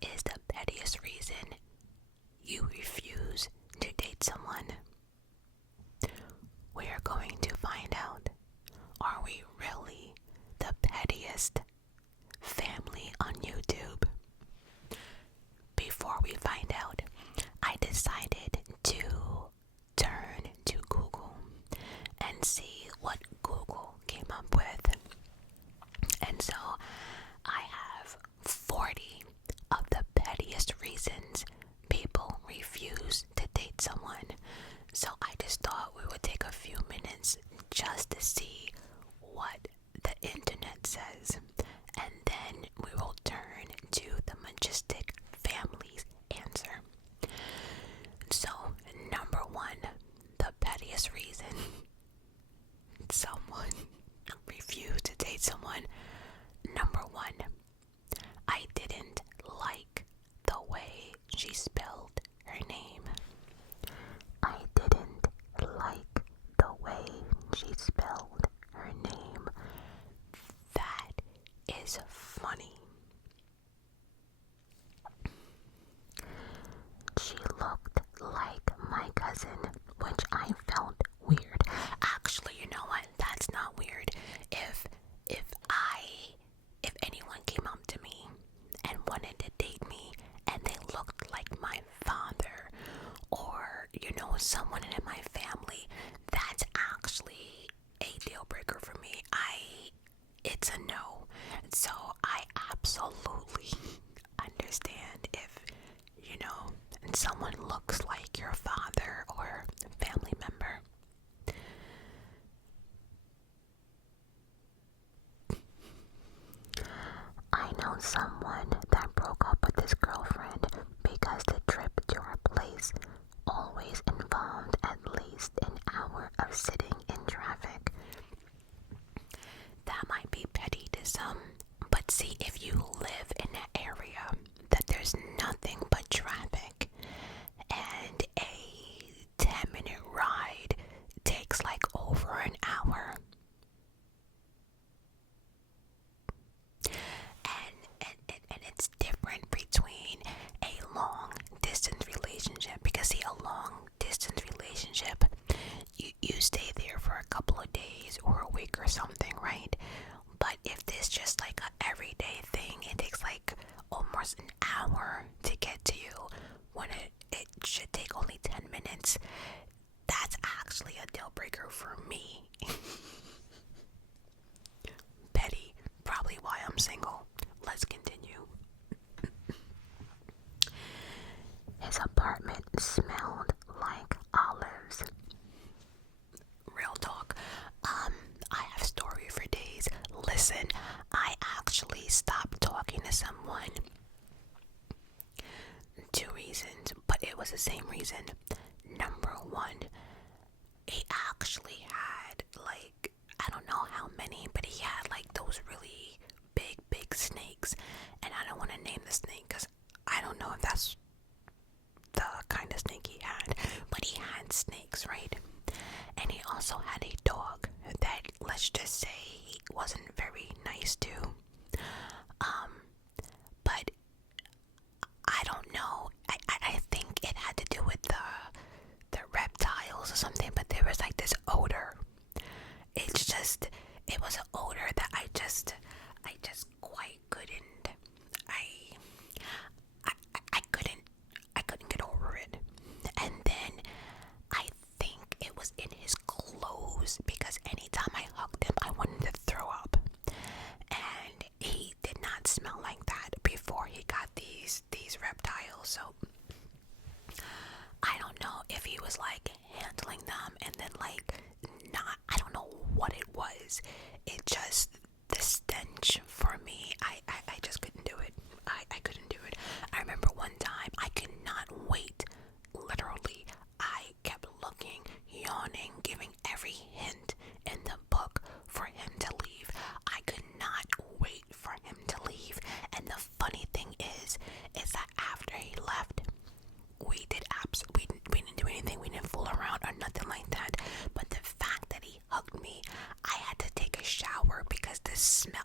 is the pettiest reason you refuse to date someone? We are going to find out. Are we really the pettiest family on YouTube? Before we find out, I decided to turn to Google and see what Google came up with. And so I have 40 of the pettiest reasons people refuse to date someone. So I just thought we would take a few minutes just to see what the internet says. And then we will turn to the Majestic family's answer. So, number one, the pettiest reason someone refused to date someone. Number one, I didn't like the way she spelled her name. I didn't like the way she spelled her name. That is funny. She looked like my cousin, which I felt weird. Actually, you know what? That's not weird. If anyone came up to me and wanted to date me and they looked like my father or, someone in my family, that's actually a deal breaker for me. It's a no. So I absolutely understand if, someone looks like your father or family member. I know someone that broke up with his girlfriend because the trip to her place always involved at least an hour of sitting in traffic. That might be petty to some, but see, if you live in an area that there's nothing but traffic and a 10-minute ride takes like over an hour, and it's different between a long distance relationship, because see, a long distance relationship, you stay there for a couple of days or a week or something, right? But if this just like a everyday thing, it takes like almost an hour to get to you when it should take only 10 minutes. That's actually a deal breaker for me. Petty, probably why I'm single. Let's continue. His apartment smelled like olives. Real talk. I have story for days. Listen, I actually stopped talking to someone. 2 reasons, but it was the same reason. Number one, he actually had like, I don't know how many, but he had like those really big snakes. And I don't want to name the snake because I don't know if that's the kind of snake he had, but he had snakes, right? And he also had a dog that, let's just say, he wasn't very nice to. But I don't know. I think it had to do with the reptiles or something, but there was like this odor. It was an odor that I just quite couldn't. I couldn't get over it. And then I think it was in his clothes, because anytime I hugged him, I wanted to throw up. And he did not smell like that before he got these reptiles. So I don't know if he was like handling them and then like not. I don't know what it was. It just, the stench for me. I just couldn't do it. I couldn't do it. I remember one time I could not wait. Literally, I kept looking, yawning, giving every hint in the book for him to leave. I could not wait for him to leave. And the funny thing is that after he left, we didn't do anything. We didn't fool around or nothing like that. But the fact that he hugged me, I had to take a shower because the smell,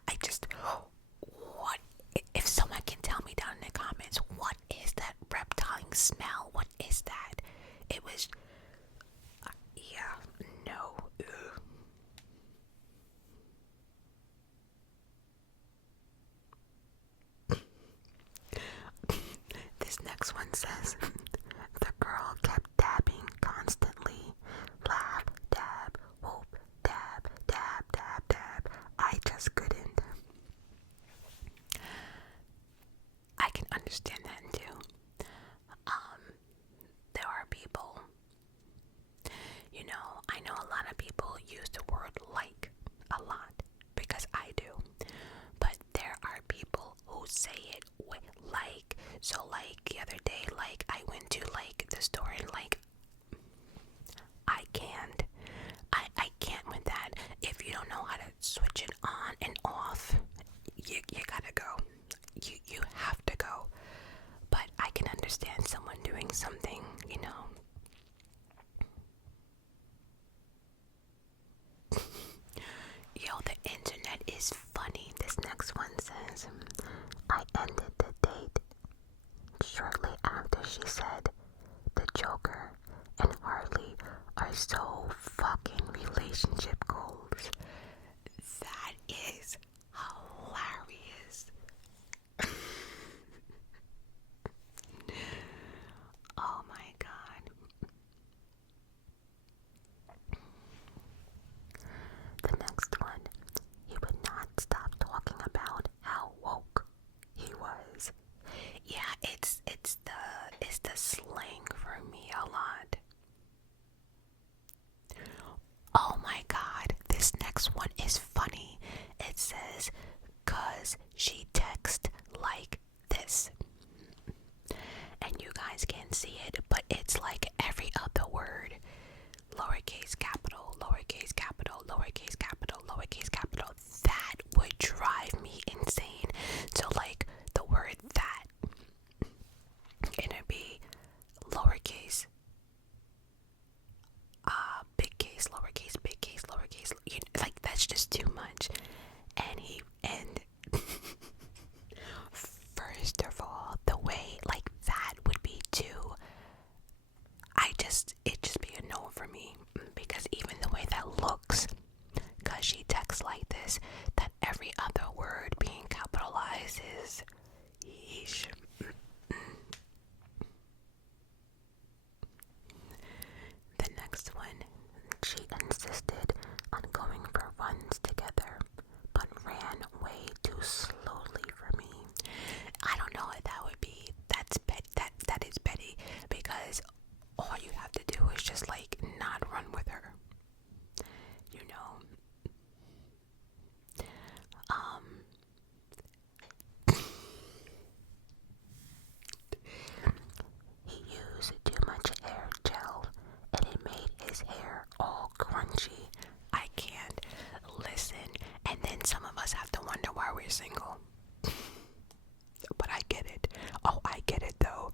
what? next one says, the girl kept dabbing constantly. Blab, dab, whoop, dab, dab, dab, dab. I just couldn't. I can understand that too. There are people, I know a lot of people use the word like a lot because I do. But there are people who say it with like. So like the other day, like I went to like the store and like I can't. I can't with that. If you don't know how to switch it on and off, you gotta go. You have to go. But I can understand someone doing something, Yo, the internet is funny. This next one says, I ended the date shortly after she said the Joker and Harley are so fucking relationship goals. That is hilarious. Oh my god. The next one, he would not stop talking about how woke he was. Yeah, it's the slang for me a lot. Oh my god, this next one is funny. It says, 'cause she text like this. And you guys can't see it, but it's like every other word. Lowercase capital, lowercase capital, lowercase capital, lowercase capital. That would drive me insane. So like the word that, it'd be lowercase, big case, lowercase, big case, lowercase. Like that's just too much. And first of all, the way like that would be too. It just be a no for me, because even the way that looks, 'cause she texts like this, that every other word being capitalized is yeesh. The next one, she insisted on going for runs together, but ran way too slowly for me. I don't know if that would be, that is petty, because all you have to do is just like not run with her, he used too much hair gel and it made his hair all crunchy. I can't listen. And then some of us have to wonder why we're single. But I get it. Oh, I get it though.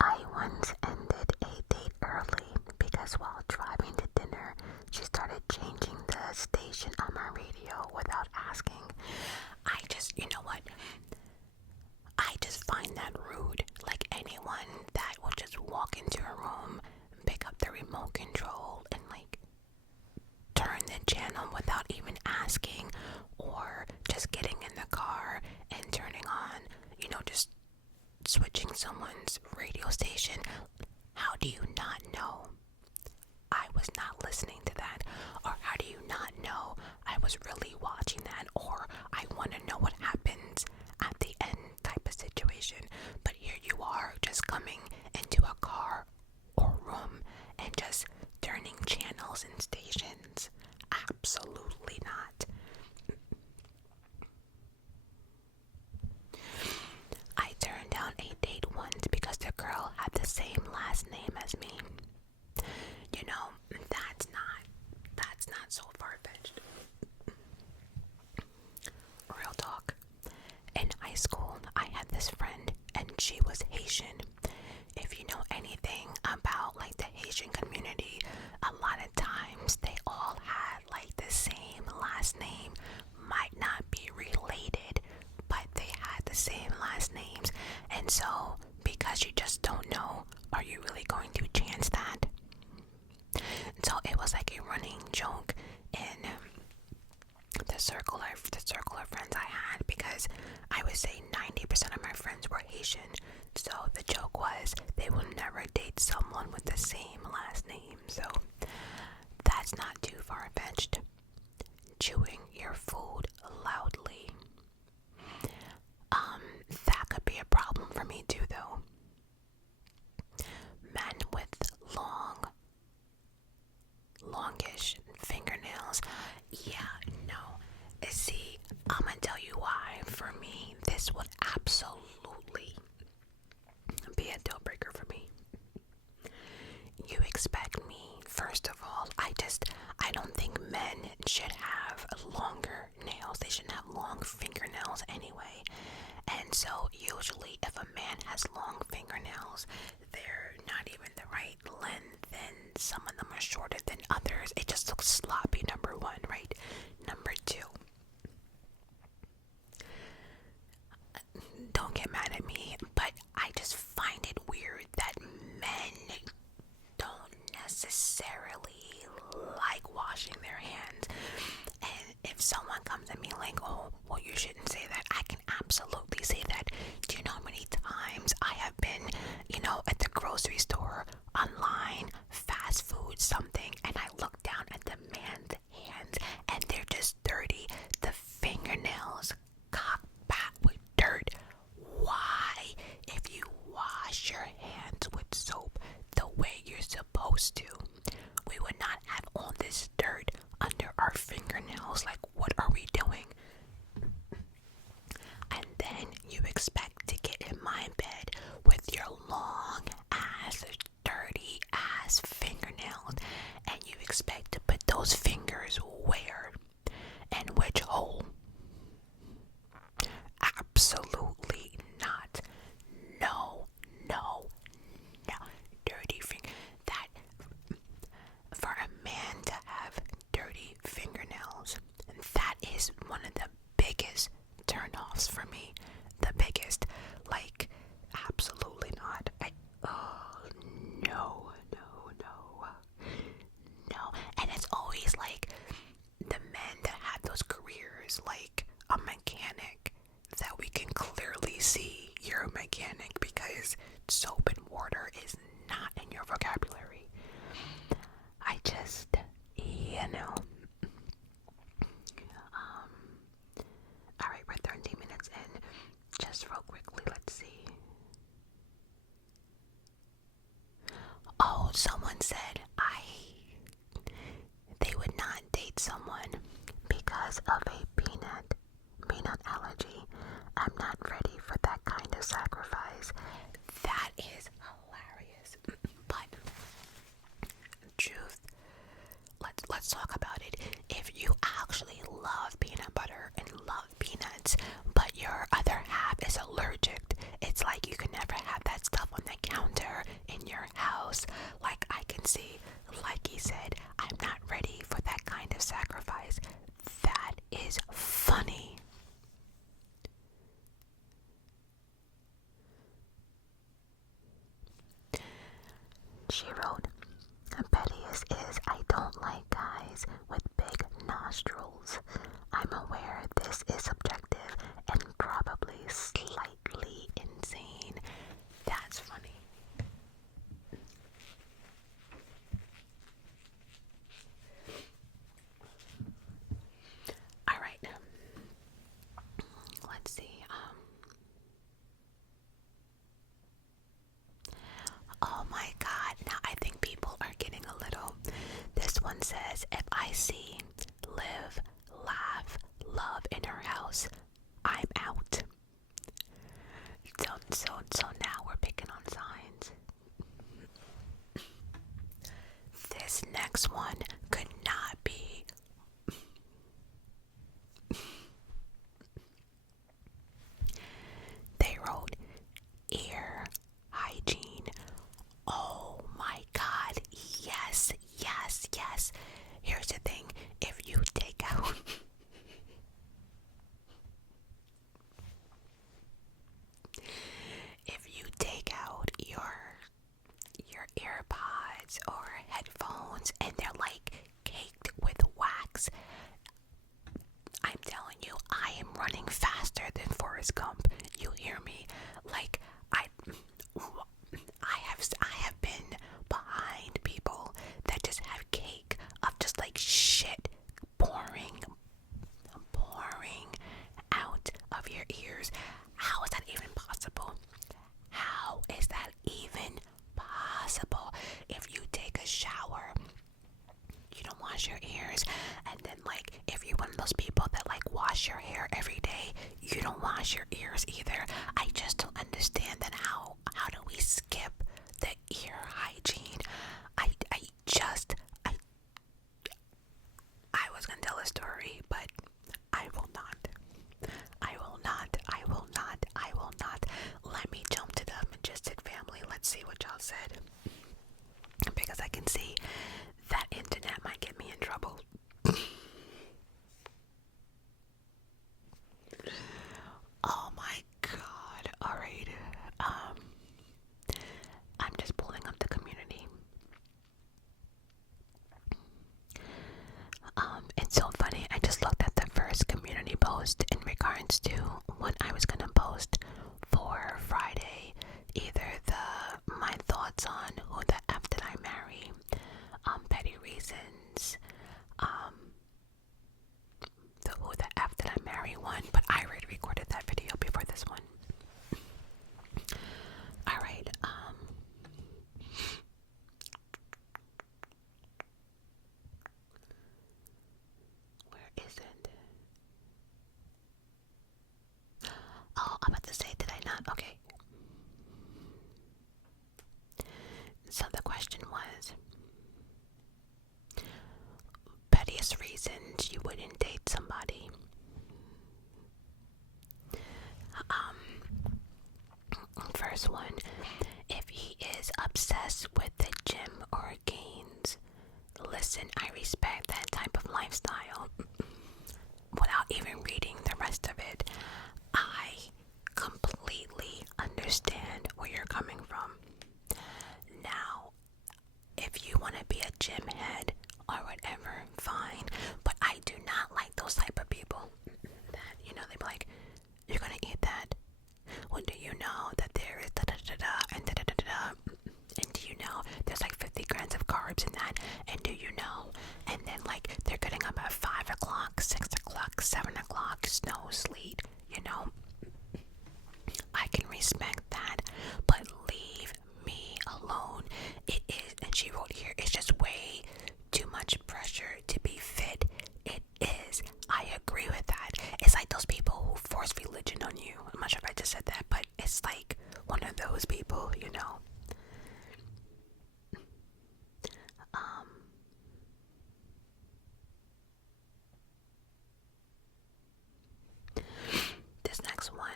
I once ended a date early because while driving to dinner, she started changing the station on my radio without asking. You know what? I just find that rude. Like anyone that will just walk into a room, pick up the remote control, and like turn the channel without even asking, or just getting in the car and turning on, just switching someone's radio station. How do you not know I was not listening to that? Or how do you not know I was really watching that? Or I want to know what happens at the end type of situation. But here you are just coming into a car or room and just turning channels and stations. Absolutely not. I turned down a date once because the girl had the same last name as me. That's not so far-fetched. Real talk. In high school, I had this friend and she was Haitian. If you know anything about like the Haitian community, a lot of times they all had like the same last name. Might not be related, but they had the same last names. And so, because you just don't know, are you really going to chance that? So it was like a running joke in the circle of friends I had, because I would say 90% of my friends were Haitian. So the joke was they will never date someone with the same last name. So that's not too far-fetched. Chewing your food loudly. That could be a problem for me too, though. Men with longish fingernails. Yeah, no. See, I'm gonna tell you why. For me, this would absolutely be a deal breaker for me. You expect me, first of all, I don't think men should have longer nails. They shouldn't have long fingernails anyway. And so usually if a man has long fingernails, they're not even the right length, and some of them are shorter than others. It just looks sloppy, number one, right? Number two, don't get mad at me, but I just find it weird that men don't necessarily like washing their hands. And if someone comes at me like, oh, well, you shouldn't say that, I can absolutely say that. Do you know how many times I have been, at the grocery store, online, fast food, something, and I look down at the man's hands and they're just dirty. The fingernails cocked with dirt. Why? If you wash your hands with soap the way you're supposed to, we would not have all this dirt under our fingernails. Like, what are we doing? And then you expect to get in my bed with your long ass, dirty ass fingernails, and you expect to put those fingers where? And which hole? Absolutely not. No. Dirty finger. That, for a man to have dirty fingernails, that is one of the biggest turn-offs for me. The biggest. Like, absolutely not. No. And it's always like the men that have those careers, like a mechanic, that we can clearly see you're a mechanic because soap and water is not in your vocabulary. I just, alright, we're 13 minutes in. Just real quickly, let's see. Oh, someone said they would not date someone because of a peanut allergy. I'm not ready for that kind of sacrifice. That is hilarious. But truth, let's talk about it. If you actually love peanut butter and love peanuts, but your other half is allergic, it's like you can never have that stuff on the counter in your house. Like, I can see, like he said, I'm not ready for that kind of sacrifice. That is funny. She wrote, Pettiest is I don't like guys with big nostrils. I'm aware this is subjective and probably slightly insane. That's funny. Alright. Let's see. Oh my god, now I think people are getting a little. This one says, if I see, live, laugh, love in her house, I'm out. So now we're picking on signs. This next one could not be. They wrote, ear hygiene. Oh my god, yes. Here's the thing, if you take out your AirPods or headphones and they're like running faster than Forrest Gump. You hear me? Like, I have been behind people that just have cake of just like shit pouring out of your ears. How is that even possible? How is that even possible? If you take a shower, you don't wash your ears, and then like if you're one of those people that like wash your hair every day, you don't wash your ears either. I just don't understand that. How do we skip the ear hygiene? I was gonna tell a story, but I will not. Let me jump to the Majestic family. Let's see what y'all said, because I can see that internet might get me in trouble. Oh my god. Alright. I'm just pulling up the community. It's so funny. I just looked at the first community post in regards to what I was gonna post for Friday. Either my thoughts on who the F did I marry, petty reasons, the who the F did I marry one, but I already recorded that video before this one. Alright, where is it? Oh, I'm about to say, did I not? Okay. So the question was, pettiest reasons you wouldn't date somebody. First one, if he is obsessed with the gym or gains. Listen, I respect that type of lifestyle. Without even reading the rest of it, I completely understand where you're coming from. Now, if you want to be a gym head or whatever, fine. But I do not like those type of people that, they be like, you're gonna eat that. Well, do you know that there is da-da-da-da and da-da-da-da? And do you know there's like 50 grams of carbs in that? And do you know? And then like they're getting up at 5 o'clock, 6 o'clock, 7 o'clock, snow, sleet, I can respect that, but leave me alone. It is, and she wrote here, it's just way too much pressure to be fit. It is. I agree with that. It's like those people who force religion on you. I'm not sure if I just said that, but it's like one of those people, This next one,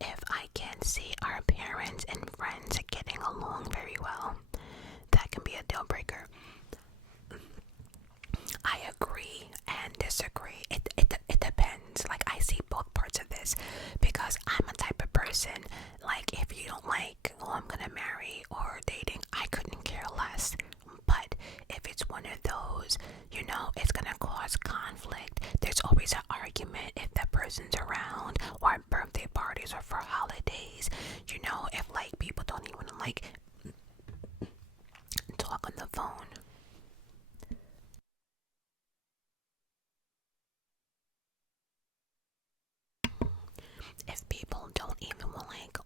if I can see our parents and friends getting along very well, that can be a deal breaker. I agree and disagree. It depends. Like, I see both parts of this, because I'm a type of person, like, if you don't like who I'm gonna marry or dating, I couldn't care less. But if it's one of those, it's gonna cause conflict. There's always an argument if that person's around, or at birthday parties or for holidays. If like people don't even like talk on the phone. If people don't even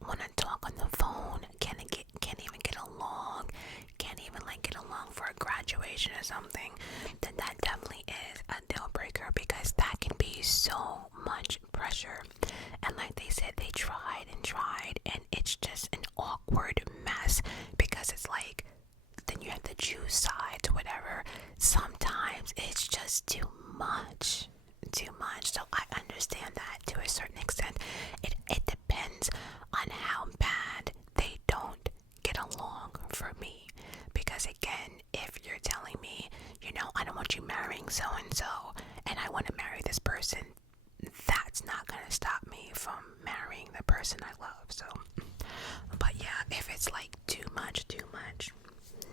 want to talk on the phone, can't even get along, can't even get along for a graduation or something, then that definitely is a deal breaker, because that can be so much pressure. And like they said, they tried, and it's just an awkward mess, because it's like, then you have to choose sides or whatever. Sometimes it's just too much. So I understand that to a certain extent. It depends on how bad they don't get along for me. Because again, if you're telling me, I don't want you marrying so and so, and I want to marry this person, that's not gonna stop me from marrying the person I love. So, but yeah, if it's like too much,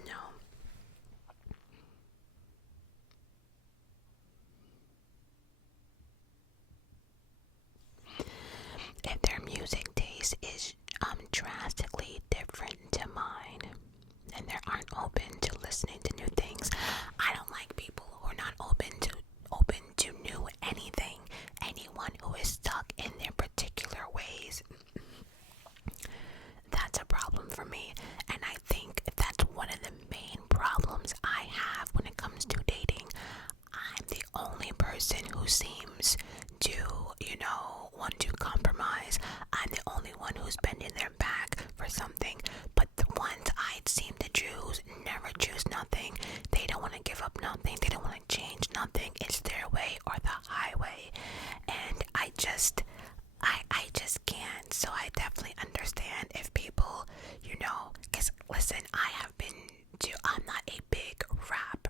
no. music taste is drastically different to mine, and they aren't open to listening to new things. I don't like people who are not open to new anything. Anyone who is stuck in their particular ways, that's a problem for me. And I think that's one of the main problems I have when it comes to dating. I'm the only person who seems to, want to compromise. I'm the only one who's bending their back for something. But the ones I seem to choose never choose nothing. They don't want to give up nothing. They don't want to change nothing. It's their way or the highway. And I just can't. So I definitely understand if people, because listen, I'm not a big rap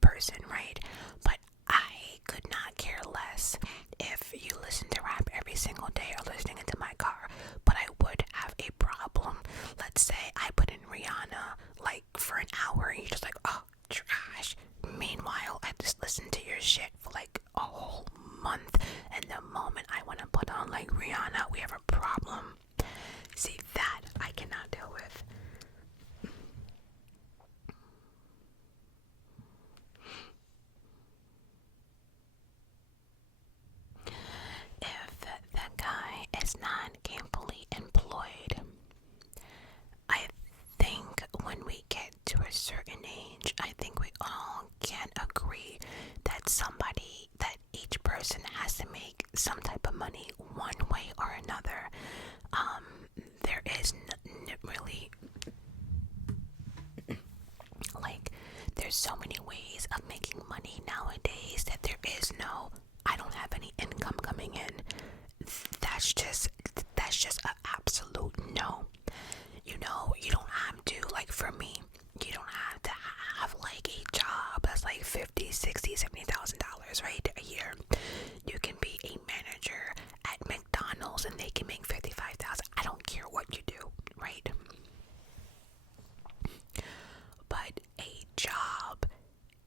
person, right? But I could not care less if you listen to rap every single day or listening into my car. But I would have a problem. Let's say I put in Rihanna like for an hour and you're just like, oh, trash. Meanwhile, I just listened to your shit for like a whole month, and the moment I want to put on like Rihanna, we have a problem. See, that I cannot deal with. If the guy is not gainfully employed, I think when we get to a certain age, I think we all can agree that each person has to make some type of money one way or another. There is really, like, there's so many ways of making money nowadays that there is no, I don't have any income coming in. That's just an absolute no. You don't have to, like, for me, you don't have to have like a job that's like $50,000, $60,000, $70,000, right, a year. You can be a manager at McDonald's and they can make $55,000. I don't care what you do, right? But a job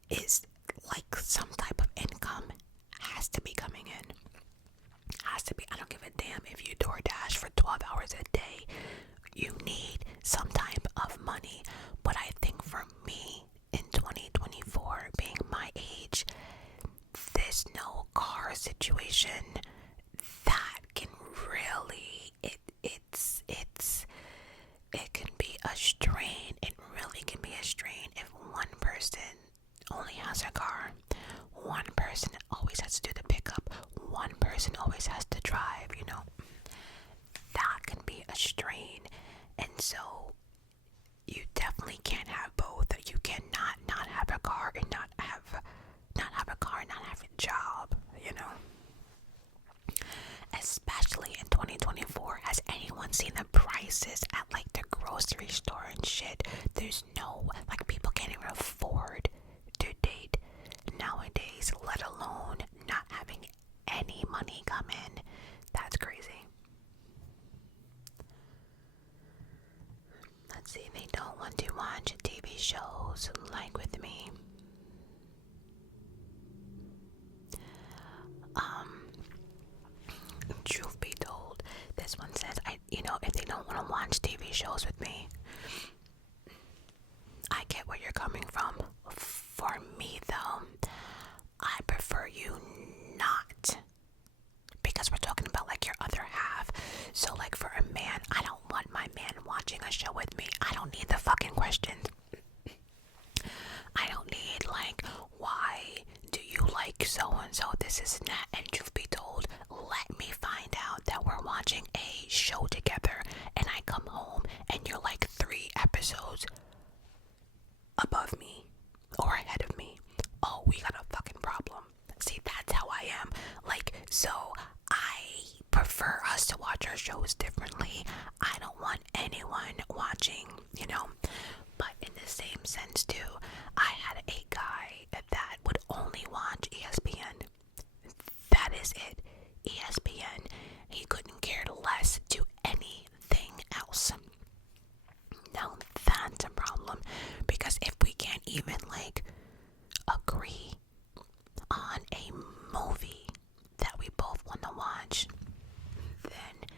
is like some type of income has to be coming in. Has to be. I don't give a damn if you DoorDash for 12 hours a day. You need some type of money. But I think for me, in 2024, being my age, there's no car situation that can really, it can be a strain. It really can be a strain if one person only has a car. One person always has to do the pickup. One person always has to drive, That can be a strain. And so you definitely can't have both. You cannot not have a car and not have a job, Especially in 2024. Has anyone seen the prices at like the grocery store and shit? There's no, like, people can't even afford to date nowadays, let alone not having any money come in. That's crazy. Let's see, they don't want to watch TV shows like with me. Truth be told, this one says, if they don't want to watch TV shows with me, I get where you're coming from. For me, though, I prefer you not. Because we're talking about, like, your other half. So, like, for a man, I don't want my man watching a show with me. I don't need the fucking questions. I don't need, like, why do you like so-and-so, this is and that. And truth be told, let me find out that we're watching a show together and I come home and you're like 3 episodes above me or ahead of me. Oh, we got a fucking problem. See, that's how I am. Like, so I prefer us to watch our shows differently. I don't want anyone watching, But in the same sense too, I had a guy that would only watch ESPN. That is it. ESPN. He couldn't care less to anything else. Now that's a problem, because if we can't even like agree on a movie that we both want to watch, then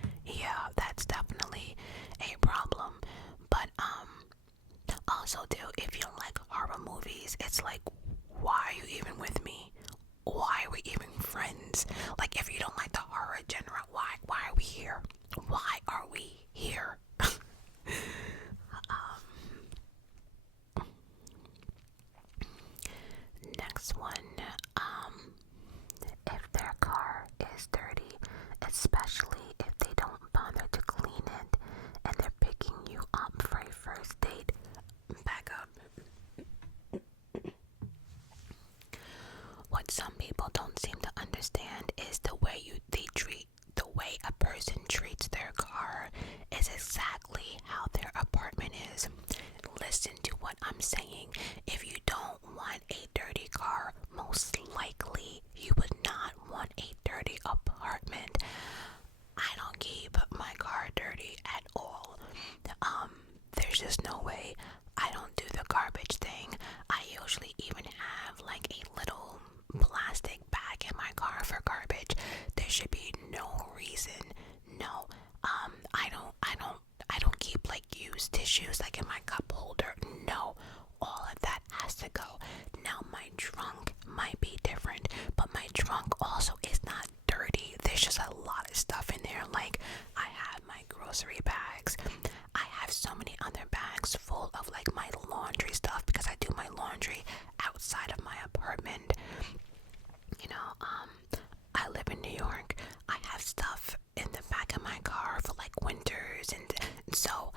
there's just no way. I don't do the garbage thing. I usually even have like a little plastic bag in my car for garbage. There should be no reason. No, I don't keep like used tissues like in my cup holder. No, all of that has to go. Now my trunk might be different, but my trunk also is not dirty. There's just a lot of stuff in there. Like I have my grocery bags. I have so many other bags full of like my laundry stuff because I do my laundry outside of my apartment. You know, I live in New York. I have stuff in the back of my car for like winters, and so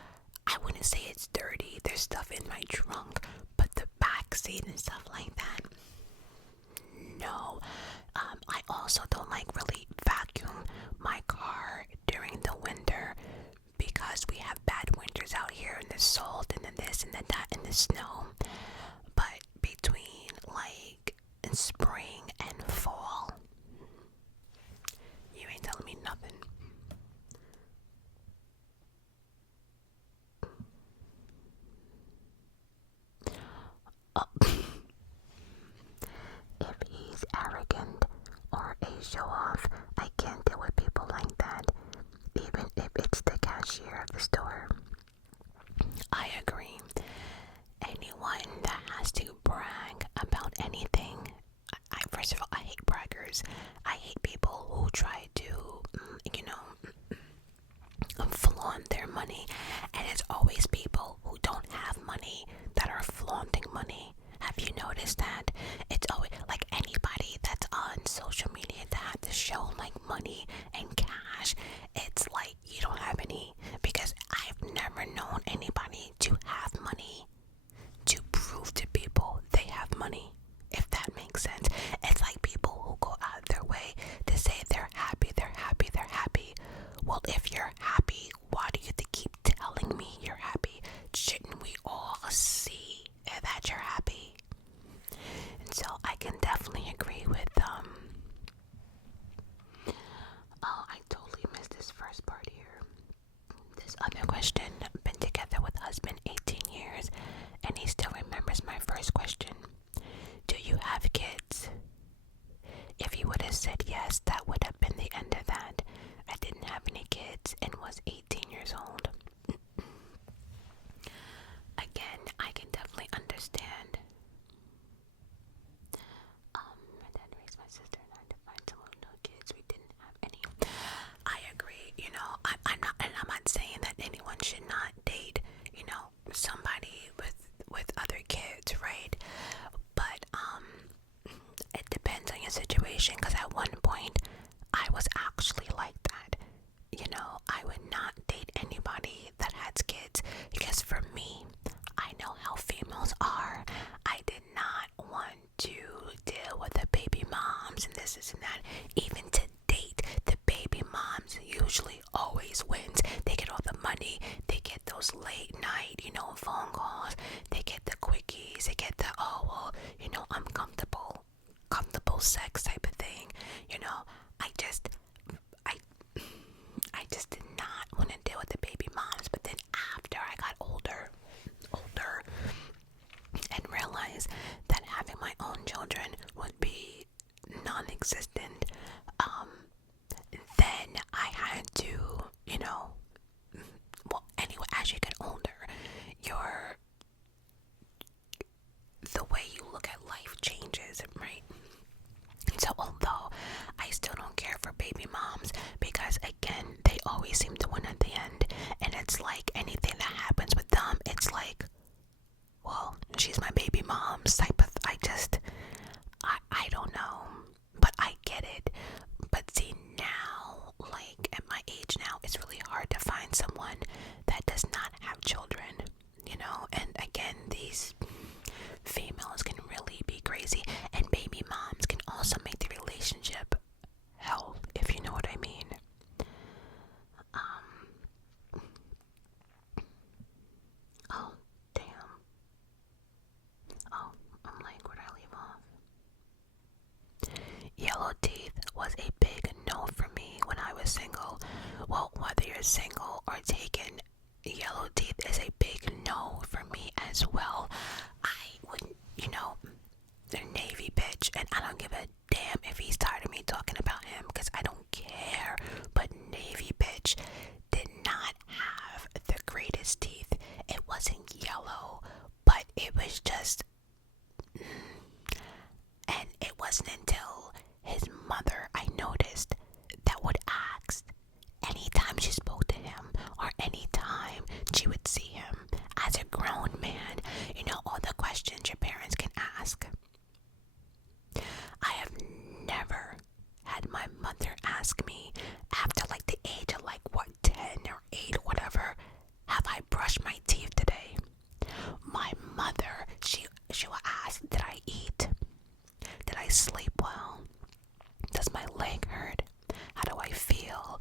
I wouldn't say it's dirty. There's stuff in my trunk, but the back seat and stuff like that, no. I also don't like really vacuum my car during the winter because we have bad winters out here, and the salt and then this and then that and the snow. But between like spring and fall, you ain't telling me nothing. Oh. If he's arrogant or a show-off, I can't deal with people like that, even if it's the cashier of the store. I agree. Anyone that has to brag about anything, first of all, I hate braggers. I hate people who try to, flaunt their money, and it's always people who don't have money that are flaunting money. Have you noticed that? It's always like anybody that's on social media that has to show like money and cash. It's like you don't have any, because I've never known anybody to have money to prove to people they have money, if that makes sense. It's like people who go out of their way to say they're happy, they're happy, they're happy. Well, if you're happy, why do you have to keep telling me you're happy? Shouldn't we all see that you're happy? And so I can definitely agree with oh, I totally missed this first part here. This other question, been together with husband 18 years, and he still remembers my first question. Do you have kids? If he would have said yes, that would have been the end of that. I didn't have any kids and was 18 years old. Again, I can definitely understand. My dad raised my sister and I to find someone with no kids. We didn't have any. I agree. I'm not saying that anyone should not date, somebody with other kids, right? But it depends on your situation, because at one point I was actually like that. I would not date anybody that has kids, because for me, I know how females are. I did not want to deal with the baby moms and this and that. Even to date, the baby moms usually always wins. They get all the money, they get those late night, phone calls, they get the quickies, they get the, oh, well, I'm comfortable sex type of thing. I just did not want to deal with the baby moms. But then after I got older, and realized that having my own children would be non-existent, then I had to, well, anyway, as you get older, the way you look at life changes, right? So although I still don't care for baby moms, because again, they always seem to win at the end, and it's like anything that happens with them, it's like, well, she's my baby mom's type of, I don't know, but I get it. But see, now, like at my age now, it's really hard to find someone that does not have children, and again, these females can really be crazy, and baby moms can also make the relationship hell, if you know what I mean. Oh, damn. Oh, I'm like, where'd I leave off? Yellow teeth was a big no for me when I was single. Well, whether you're single or taken, Yellow teeth is a big no for me as well. I wouldn't, the Navy bitch, and I don't give a damn if he's tired of me talking about him because I don't care. But Navy bitch did not have the greatest teeth. It wasn't yellow, but it was just, and it wasn't until his mother I noticed that would ask anytime she spoke to him or anytime she would see him as a grown man, all the questions your parents can ask. I have never had my mother ask me after like the age of 10 or 8 or whatever, have I brushed my teeth today? My mother, she will ask, did I eat? Did I sleep well? Does my leg hurt? How do I feel?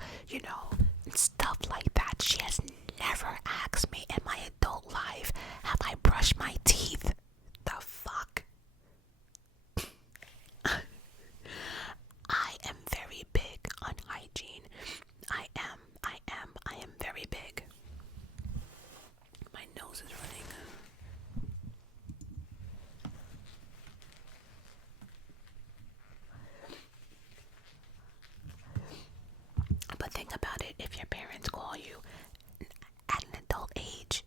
Stuff like that. She has never asked me in my adult life, have I brushed my teeth? The fuck? I am very big on hygiene. I am very big. My nose is running. But think about it, if your parents call you at an adult age,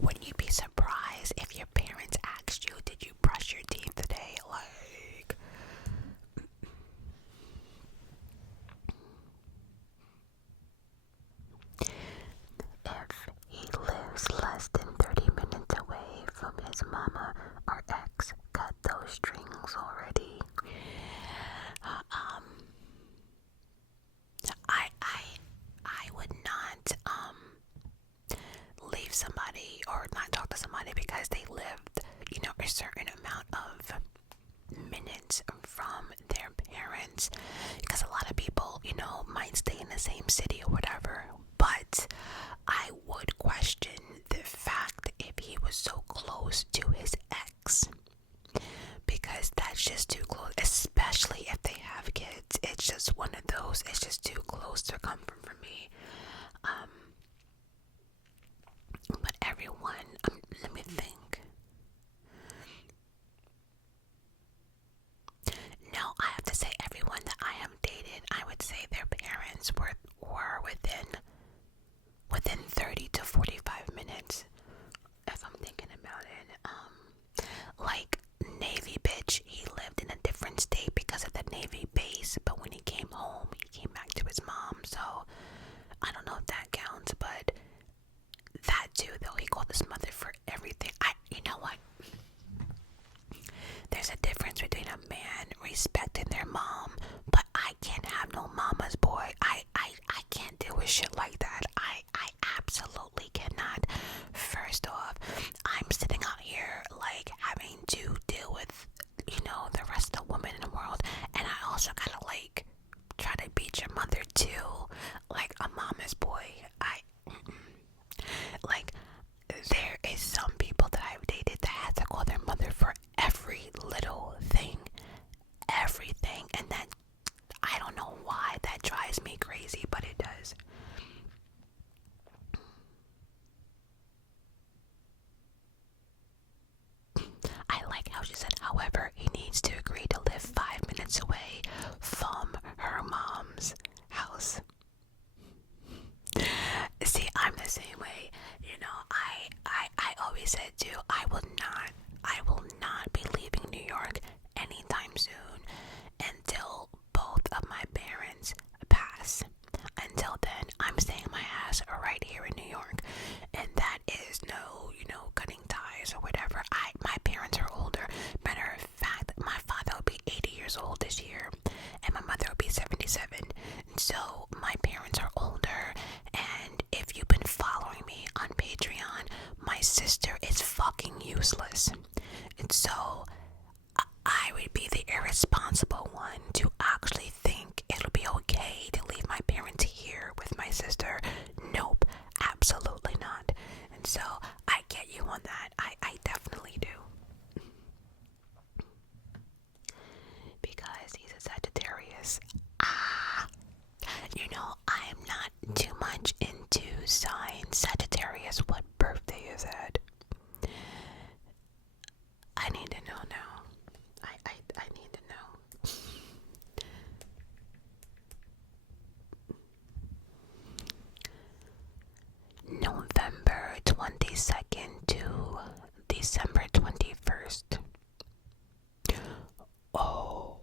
wouldn't you be surprised if your parents asked you, did you brush your teeth today? Like, if he lives less than 30 minutes away from his mama, our ex cut those strings already. I would not leave somebody or not talk to somebody because they lived, a certain amount of minutes from their parents, because a lot of people, might stay in the same city or whatever, but I would question the fact if he was so close to his ex, because that's just too close, especially if they have kids. It's just one of those, it's just too close to comfort for me. But everyone, let me think. No, I have to say everyone that I have dated, I would say their parents were within 30 to 45 minutes, if I'm thinking about it. Like Navy bitch, he lived in a different state because of the Navy base, but when he came home, he came back to his mom, so I don't know if that counts, but that too, though, he called his mother for everything. You know what? There's a difference between a man respecting their mom, but I can't have no mama's boy. I can't deal with shit like that. I absolutely cannot. First off, I'm sitting out here like having to deal with, the rest of the women in the world, and I also gotta try to beat your mother too, like a mama's boy. There is some people that I've dated that had to call their mother for every little thing, everything, and that, I don't know why that drives me crazy, but it does. I like how she said, however, he needs to agree to live 5 minutes away from her mom's house. See, I'm the same way. I always said too, I will not be leaving New York anytime soon until both of my parents pass. Until then, I'm staying my ass right here in New York, and that is no, cutting ties or whatever. My parents are older. Matter of fact, my father will be 80 years old this year, and my mother will be 77. So my parents are older, and if you've been following me on Patreon, my sister is fucking useless. And so I would be the irresponsible one to actually think it'll be okay to leave my parents here with my sister. Nope, absolutely not. And so I get you on that. I definitely do. Because he's a Sagittarius. I'm not too much into signs. Sagittarius, what birthday is that? I need to know now. I need to know. November 22nd to December 21st. Oh,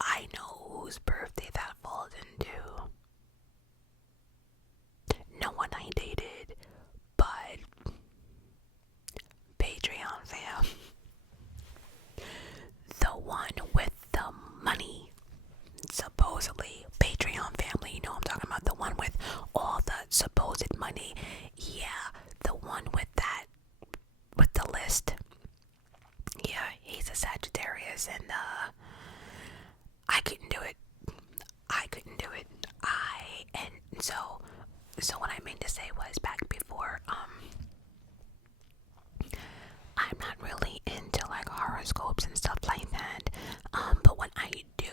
I know whose birthday that falls into. No one I dated, but Patreon fam. The one with the money. Supposedly, Patreon family, you know I'm talking about, the one with all the supposed money. Yeah, the one with that, with the list. Yeah, he's a Sagittarius, and I couldn't do it. And so what I meant to say was, back before, I'm not really into like horoscopes and stuff like that. But when I do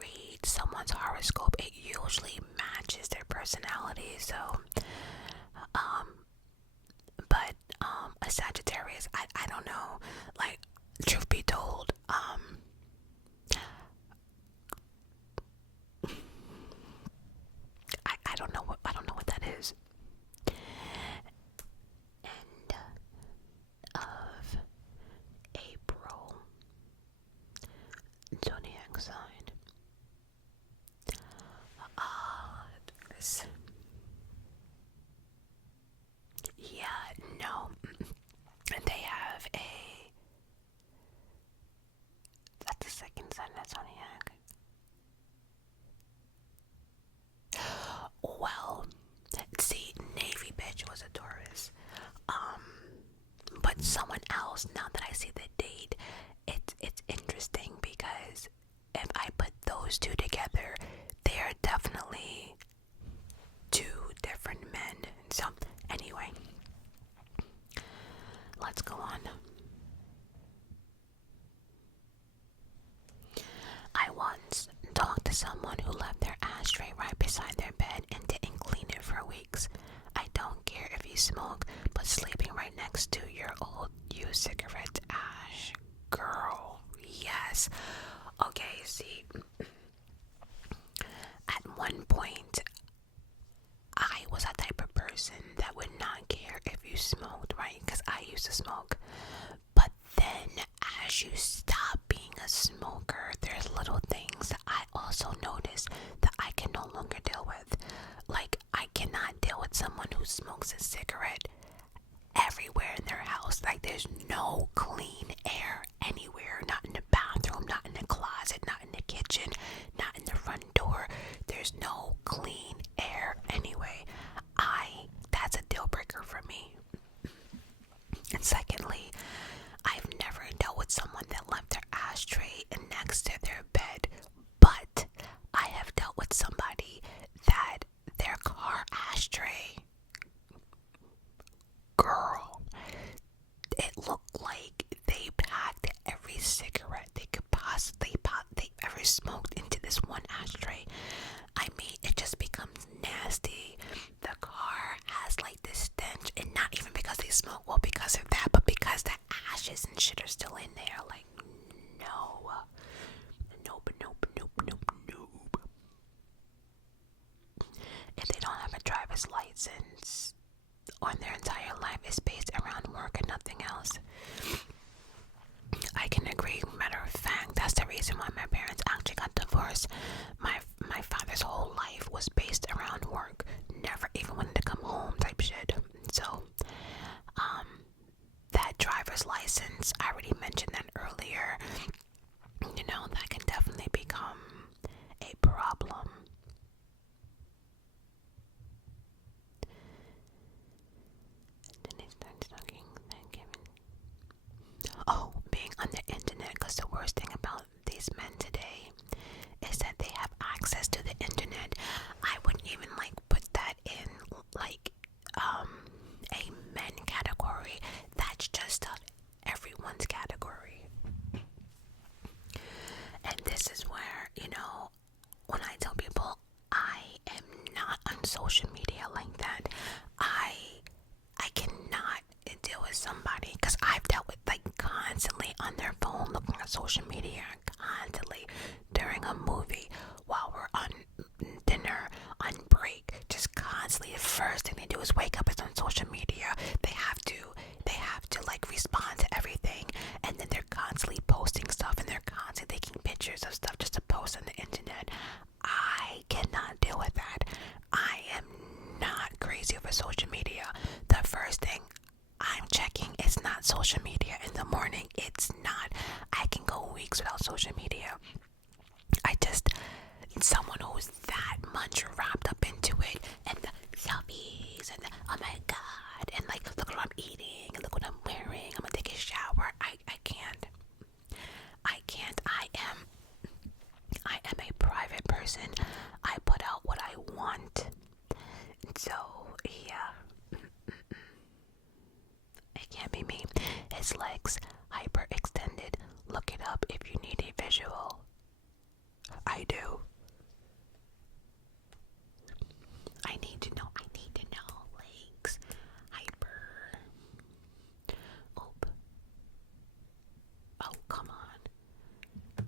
read someone's horoscope, it usually matches their personality. So, but a Sagittarius, I don't know. Like, truth be told, I don't know what that is. End of April. Zodiac sign. Yeah, no. They have that's the second sign, that's Zodiac. Well, see, Navy bitch was a Taurus. But someone else, now that I see the date, it's interesting because if I put those two together, they are definitely two different men. So, anyway, let's go on. I once talked to someone who left their ashtray right beside their bed and didn't clean it for weeks. I don't care if you smoke, but sleeping right next to your old used cigarette ash. Girl, yes. Okay, see, at one point, I was a type of person that would not care if you smoked, right? Because I used to smoke. But then, as you stop being a smoker, there's little things that I also notice that I can no longer deal with. Like, I cannot deal with someone who smokes a cigarette everywhere in their house. Like, there's no clean air anywhere. Not in the bathroom, not in the closet, not in the kitchen, not in the front door. There's no clean air anyway. That's a deal breaker for me. And secondly, I've never dealt with someone that left their ashtray next to their bed, but I have dealt with somebody that their car ashtray, girl, it looked like they packed every cigarette they could possibly they ever smoked into this one ashtray. I mean, it just becomes nasty. The car has like this stench, and not even because they smoke, well, because of that, but because the ashes and shit are still in there. Like, no. Nope. If they don't have a driver's license, or their entire life is based around work and nothing else, I can agree. Matter of fact, that's the reason why my parents actually got divorced. My father's whole life was based around work. Never even wanted to come home type shit. So, that driver's license, I already mentioned that earlier. You know, that can definitely become a problem. Oh, being on the internet, because the worst thing about these men today is that they have news wake up is on social media. They have to like respond to everything, and then they're constantly posting stuff, and they're constantly taking pictures of stuff just to post on the internet. I cannot deal with that. I am not crazy over social media. The first thing I'm checking is not social media in the morning. It's not. I can go weeks without social media. Someone who's that much wrapped up into it, and the selfies, and the, oh my god, and like, look what I'm eating, and look what I'm wearing, I'm gonna take a shower. I can't. I am a private person. I put out what I want. So, yeah. It can't be me. His legs hyperextended. Look it up if you need a visual. I do. I need to know. Legs. Hyper. Oop. Oh, come on.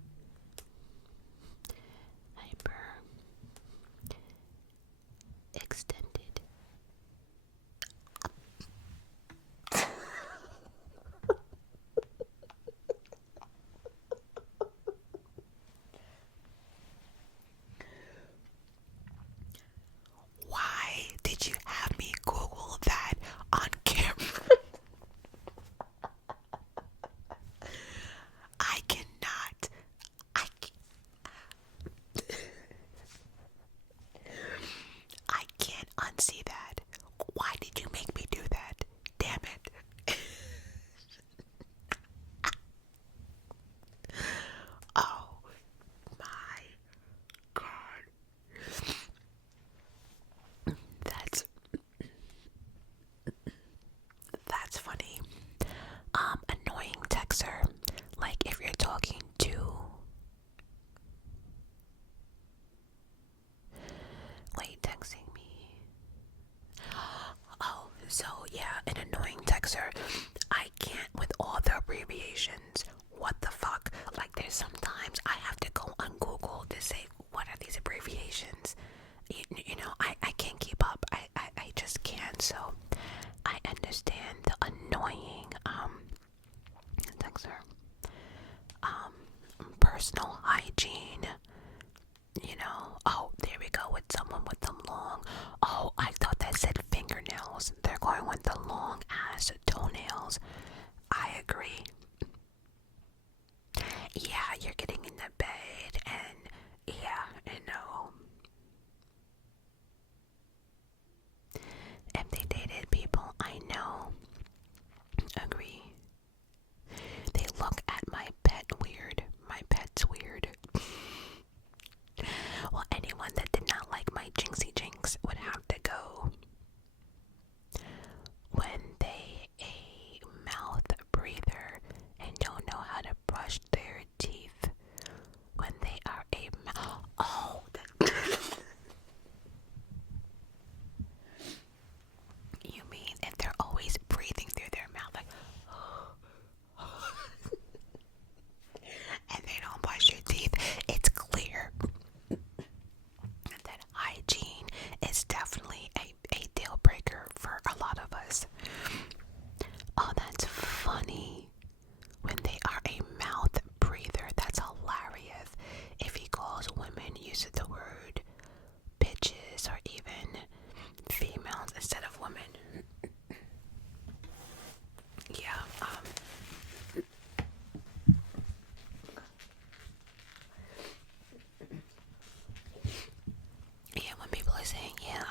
Hyper. Extended. Why did you have me Google that on camera? I cannot. I can't unsee that. Why did you make me do that? Damn it. Oh my god. That's funny. Annoying texter. Like if you're talking to texting me. Oh, so yeah, an annoying texter. I can't with all the abbreviations. What the fuck? Like there's sometimes I have to go on Google to say what are these abbreviations. You know, I can't keep up. I just can't. So I understand the annoying texter. Personal hygiene. You know, oh, there we go with someone with them long. Oh, I thought that said fingernails. They're going with the long ass toenails. I agree. Yeah, you're getting in the bed, and yeah, I know. If they dated people I know, agree. They look at my pet weird. My pet's weird. Well, anyone that did not like my jinxie jinx would have to go. When they a mouth breather and don't know how to brush their teeth. When they are a oh, you mean if they're always breathing through their mouth like and they don't brush your teeth? It's clear that hygiene is definitely a deal breaker for a lot of us. Oh, that's funny. When they are a mouth breather, that's hilarious. If he calls women using the word bitches or even females instead of women. Yeah, when people are saying, yeah,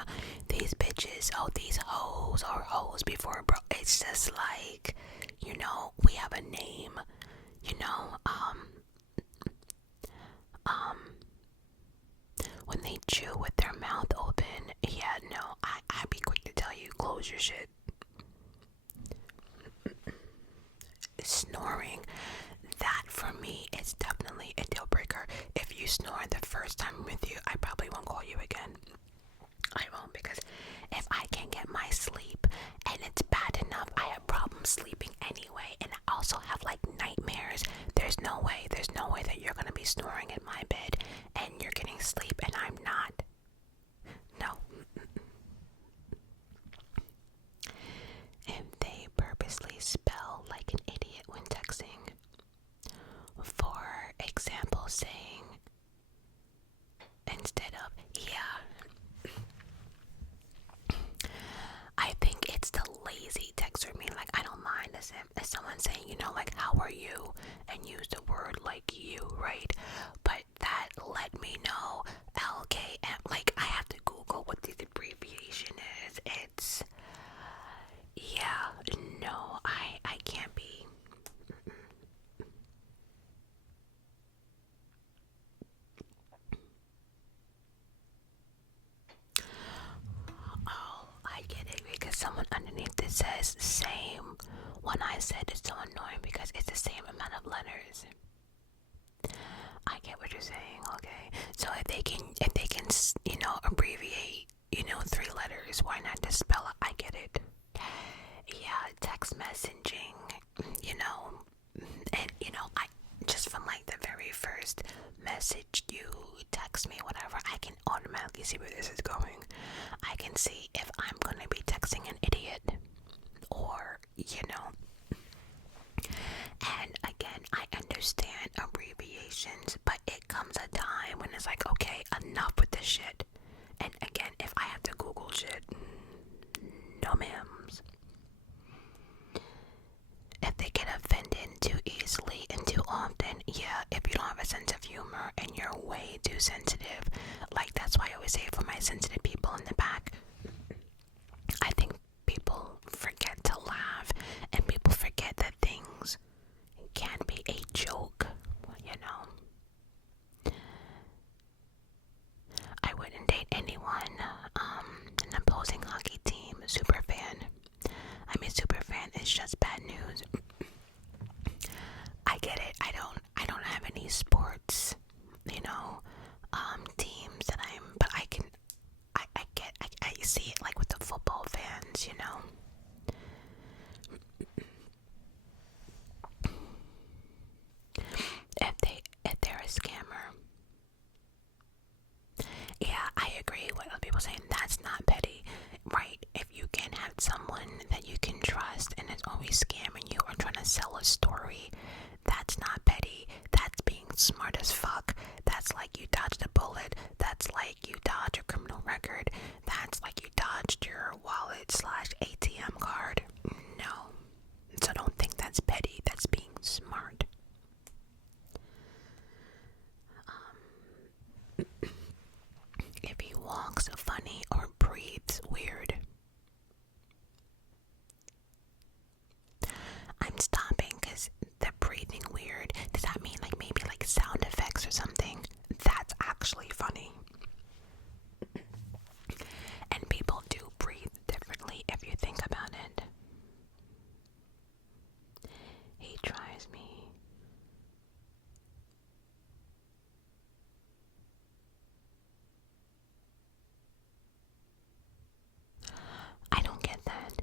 these bitches, oh, these hoes or hoes before, bro, it's just like, you know, we have a name, you know, when they chew with their mouth open, yeah, no, I'd be quick to tell you, close your shit. Snoring, that for me is definitely a deal breaker. If you snore the first time with you, I probably won't call you again. I won't, because if I can't get my sleep and it's bad enough, I have problems sleeping anyway, and I also have like nightmares. There's no way that you're gonna be snoring in my bed and you're getting sleep and I'm not. No. saying instead of yeah. I think it's the lazy texter me. Like, I don't mind as someone saying, you know, like, how are you? And use the word like you, right? But that let me know LKM. Like, I have to Google what the abbreviation is. It's, yeah, no, I can't be. Oh, I get it because someone underneath it says same. When I said it's so annoying because it's the same amount of letters. I get what you're saying. Okay, so if they can, you know, abbreviate, you know, 3 letters, why not just spell it? I get it. Yeah, text messaging, you know, and you know, I just from like the very first message you text me, whatever, I can automatically see where this is going. I can see if I'm gonna be texting an idiot or, you know. And again, I understand abbreviations, but it comes a time when it's like, okay, enough with this shit. And again, if I have to Google shit, no ma'ams. If they get offended too easily and too often, yeah, if you don't have a sense of humor and you're way too sensitive, like that's why I always say for my sensitive people in the back, I think people forget to laugh and people forget that things can be a joke, you know. I wouldn't date anyone, an opposing hockey team, super fan. I mean, super fan is just bad news. I get it. I don't have any sports, you know, teams that but I see it like with the football fans, you know. If they're a scammer, yeah, I agree with other people saying that's not petty, right? If you can have someone that you can trust and is always scamming you or trying to sell a story, that's not petty. That's being smart as fuck. That's like you dodged a bullet. That's like you dodged your criminal record. That's like you dodged your wallet/ATM card. No. So don't think that's petty. That's being smart. If he walks funny or breathes weird, I'm stopping because the breathing weird, does that mean like maybe like sound effects or something? That's actually funny. And people do breathe differently if you think about it. He tries me. I don't get that.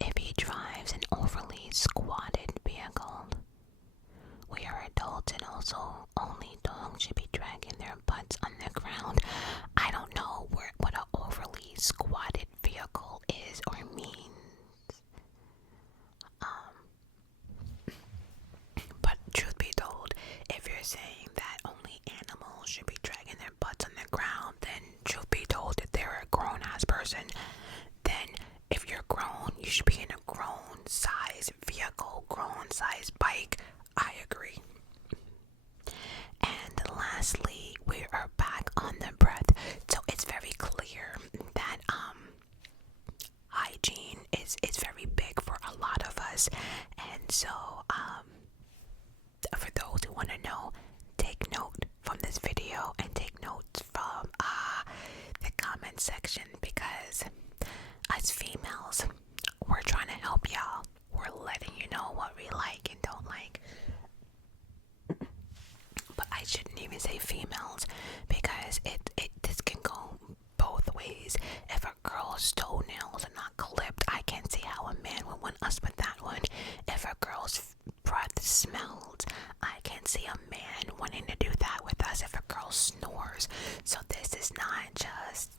If he drives an overly squatted vehicle, we are adults and also only dogs should be dragging their butts on the ground. I don't know what an overly squatted vehicle is or means. But truth be told, if you're saying that only animals should be dragging their butts on the ground, then truth be told, if they're a grown-ass person, then if you're grown, you should be in a grown-size vehicle, grown-size bike. I agree. And lastly, we are back on the breath. So it's very clear that hygiene is very big for a lot of us. And so for those who want to know, take note from this video and take notes from the comment section, because as females, we're trying to help y'all. We're letting you know what we like and don't like. But I shouldn't even say females, because this can go both ways. If a girl's toenails are not clipped, I can't see how a man would want us with that one. If a girl's breath smells, I can't see a man wanting to do that with us. If a girl snores, so this is not just